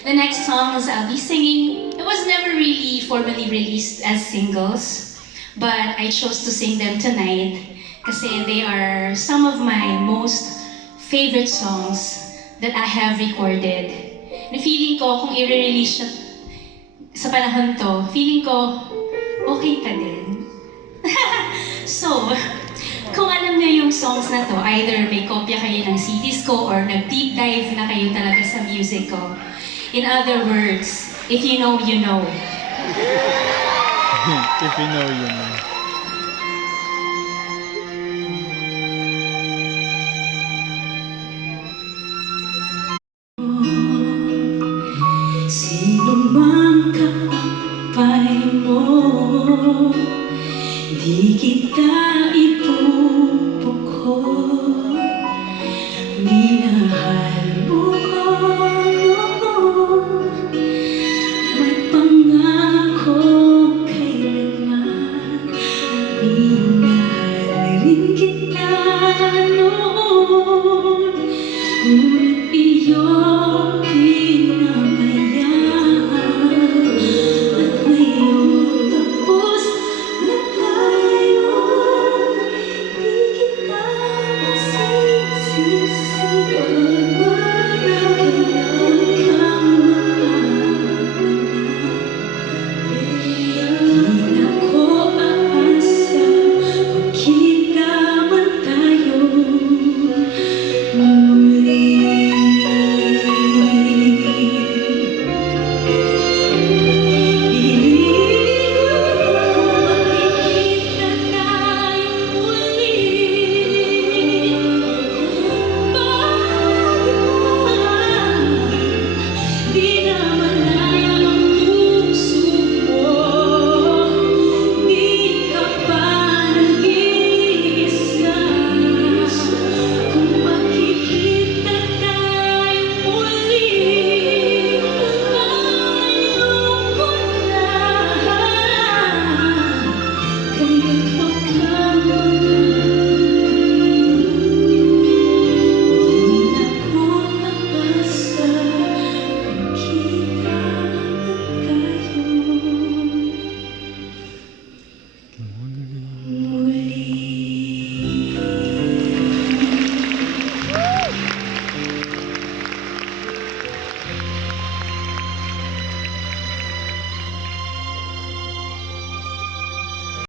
The next songs I'll be singing, it was never really formally released as singles, but I chose to sing them tonight kasi they are some of my most favorite songs that I have recorded. Na feeling ko kung i-release siya sa panahon to, feeling ko okay ka din. So, kung alam niyo yung songs na to, either may kopya kayo ng CDs ko or nag-deep dive na kayo talaga sa music ko. In other words, if you know, you know. If you know, you know. Sino mang kaakbay mo, di kita ipupukol. Minahal mo ko, may pangako kailanman. Minahal kita noon, ngunit iyon di naman.